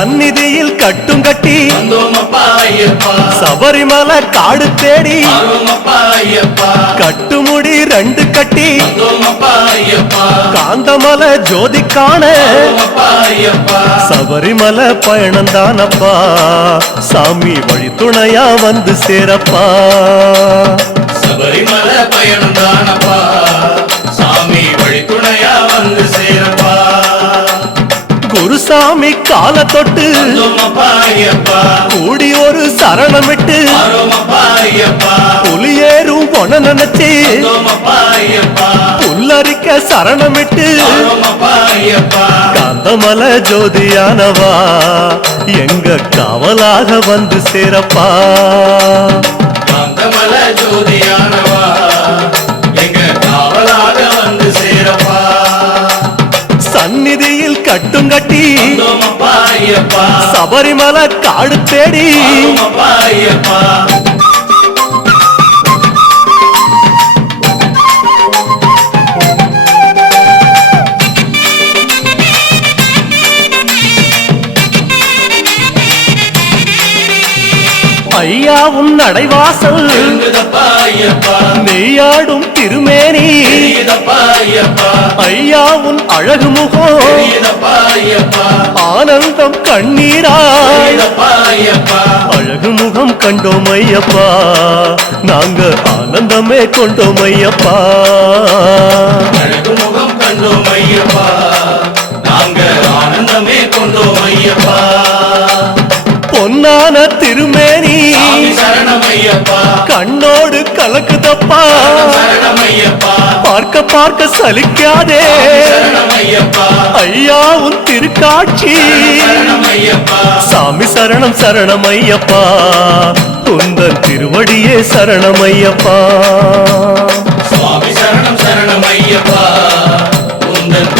சந்நிதியில் கட்டும் கட்டி வந்தோமப்பா ஐயப்பா சபரிமலை காடு தேடி ஆரோமப்பா ஐயப்பா கட்டுமுடி 2 கட்டி வந்தோமப்பா ஐயப்பா காந்தமலை ஜோதி காண ஆரோமப்பா ஐயப்பா சபரிமலை பயணம் தானப்பா சாமி வழி துணையா வந்து சேரப்பா சபரிமலை பயணம் தானப்பா சாமி வழி துணையா வந்து சேரப்பா குருசாமி கால தொட்டு வந்தோமப்பா ஐயப்பா கூடி ஒரு சரணமிட்டு ஆரோமப்பா ஐயப்பா புலியேறும் பொன நினைச்சு வந்தோமப்பா ஐயப்பா புல்லரிக்க சரணமிட்டு ஆரோமப்பா ஐயப்பா காந்தமலை ஜோதியானவா எங்க காவலாக வந்து சேரப்பா காந்தமலை ஜோதியானவா எங்க காவலாக வந்து சேரப்பா சந்நிதியில் கட்டும் கட்டி வந்தோமப்பா ஐயப்பா சபரிமலை காடு தேடி ஆரோமப்பா ஐயப்பா ஐயா உன் நடைவாசல் எழுந்துதப்பா ஐயப்பா நெய்யாடும் திருமேனி தெரியுதப்பா ஐயப்பா ஐயா உன் அழகு முகம் தெரியுதப்பா ஐயப்பா ஆனந்தம் கண்ணீராய் தெரியுதப்பா ஐயப்பா அழகு முகம் கண்டோம் ஐயப்பா நாங்க ஆனந்தமே கொண்டோம் ஐயப்பா அழகு முகம் கண்டோம் ஐயப்பா நாங்க ஆனந்தமே கொண்டோம் ஐயப்பா பொன்னான திருமேனி சாமி சரணம் ஐயப்பா கண்ணோடு கலக்குதப்பா சரணம் ஐயப்பா பார்க்க பார்க்க சலிக்காதே சரணம் ஐயப்பா ஐயா உன் திருக்காட்சி சரணம் ஐயப்பா சாமி சரணம் சரணம் ஐயப்பா உந்தன் திருவடியே சரணம் ஐயப்பா சுவாமி சரணம் சரணம் ஐயப்பா உந்தன்